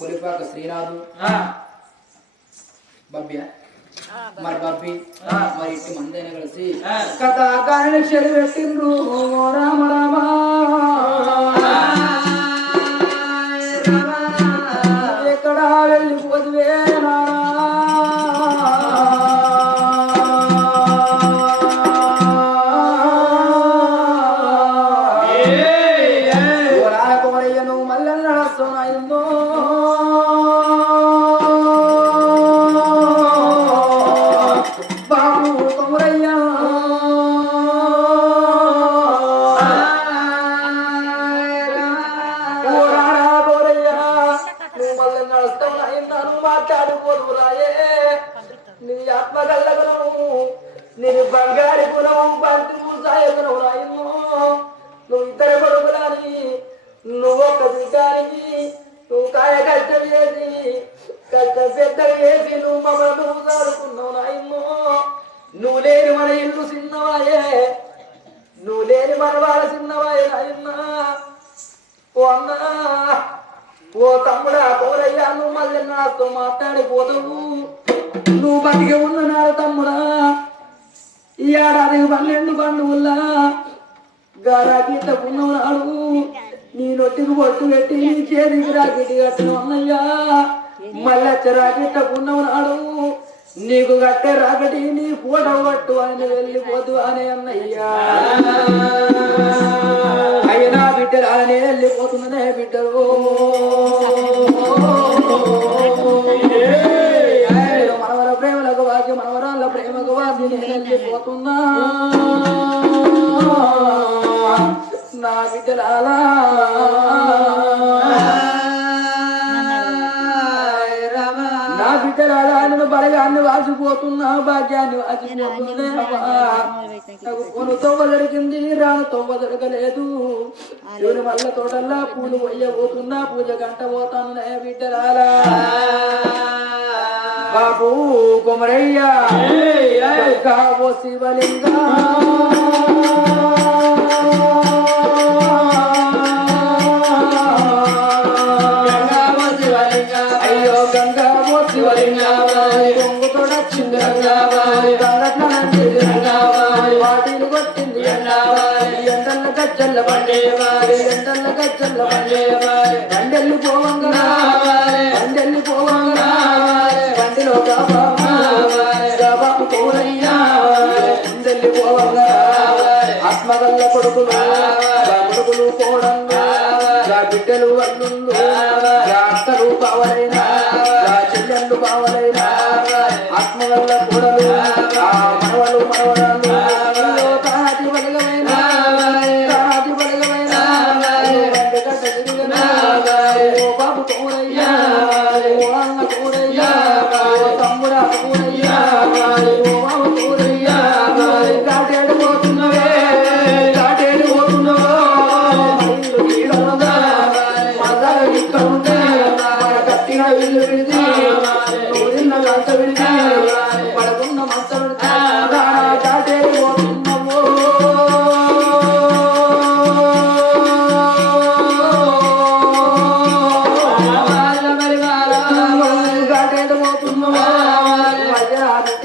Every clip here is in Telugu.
కొలిపాక శ్రీనాథు. బబ్బియ. మరి బబ్బి. మరి ఇట్టి మందైన కలిసి కథ కారణ చెడు పెట్టిండ్రు. నడుస్తున్నాయిందాను రాయే నీ ఆత్మ కల్లగనము నేను బంగారు గుణము బంతి మూసాయ గుణము రాయను నువ్వు ఇద్దరు కొడుకులని నువ్వు ఒక బిడ్డానికి నువ్వు కాయ కష్టం చేసి కష్టం పెద్ద చేసి నువ్వు మమ్మల్ని నువ్వు సాడుకున్నావు నాయమ్మో నువ్వు లేని మన ఇల్లు చిన్నవాయే నువ్వు లేని మన వాళ్ళ చిన్నవాయే నాయమ్మా ఓ అన్నా ఓ తమ్ముడా కోరయ్యా నువ్వు మళ్ళీ నాతో మాట్లాడిపోతావు నువ్వు బతికి ఉన్నాడు తమ్ముడా. ఈ ఏడాది పన్నెండు పండుగల్లా గారాకిట్ట ఉన్ననాడు. నీ నొట్టికి బొట్టు పెట్టి నీ చేతికి రాకెట్టి కట్టిన ఉన్నయ్యా మళ్ళీ రాకెట్ట ఉన్ననాడు. నీకు కట్టే రాకటి నీ ఫోటో పట్టు అని వెళ్ళిపోతు అనే అన్నయ్యా. అయినా బిడ్డలు అనే వెళ్ళిపోతున్నదే బిడ్డలు. వెళ్ళిపోతున్నా నా బిడ్డలాలా నా బిడ్డలాలా నేను బలగాన్ని వాసిపోతున్నా భాగ్యాన్ని వాసిపోతుందే నాకు కొను దొరికింది రాను తోవ దొరకలేదు. ఎవరి వల్ల తోటల్లా పూలు పోయబోతున్నా పూజ గంట పోతాను నే బిడ్డలాలా బాబు కొమరయ్య. కావో శివలింగా. అయ్యో గంగావో శివలింగా. కొంగు తోడొచ్చింది వాటిని కొట్టింది ఎండల్ల గజ్జల్ల బండేవారి ఎండల్ల గజ్జల్ల బండేవారి బండెల్లి పోవంగా. బండెల్లి పోవంగా. ఆత్మగల్ల కొడుకులు కొడుకులు కోడంగా బిడ్డలు అల్లుళ్ళు గా అక్కలు చెల్లెళ్ళు కావలైనా ఆత్మగల్ల కొడలు మనవలు మనవరాలు బాబు కోరయ్యా అన్న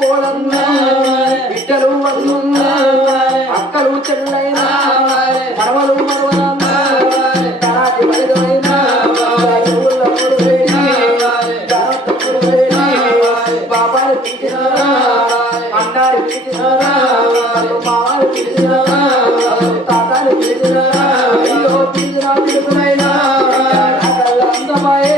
పోలమ్మ బిడ్డలు వల్లుమ్మ అక్కలు చెల్లైన మనవలు మనవలమ్మ తరాటి వైదైన బాబాలు పిలిచినారా అన్నారు పిలిచినారా మావారు పిలిచినారా తాతాలు పిలిచినారా అయ్యో పిలిచినా పిలుపునైనా అందమాయే.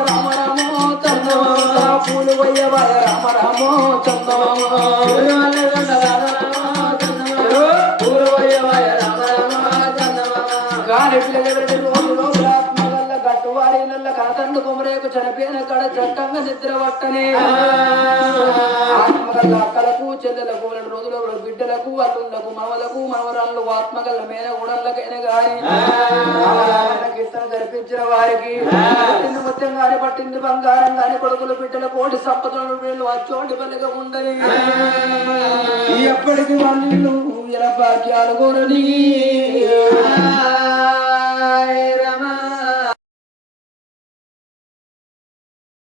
రామ రామో చందమా పూలు వయ్యవ రామ రామో చందమా గాలి పిల్లలు కట్టువాడి నెల కాదండు కుమరేకు చనిపోయిన కడ చట్టంగా నిద్ర అక్కలకు చెల్లెలకు రెండు రోజులకు బిడ్డలకు అల్లుళ్ళకు మామలకు మనవరాళ్ళు ఆత్మగల మీద గుడళ్ళకైనా గాని కీర్తన జరిపించిన వారికి పట్టింది ముత్యం పట్టింది బంగారం గాని కొడుకులు బిడ్డల కోటి సంపదలు వీళ్ళు అచ్చోటి పనిగా ఉండని. ఎప్పటికి వాళ్ళు ఇలా భాగ్యాలు కోరని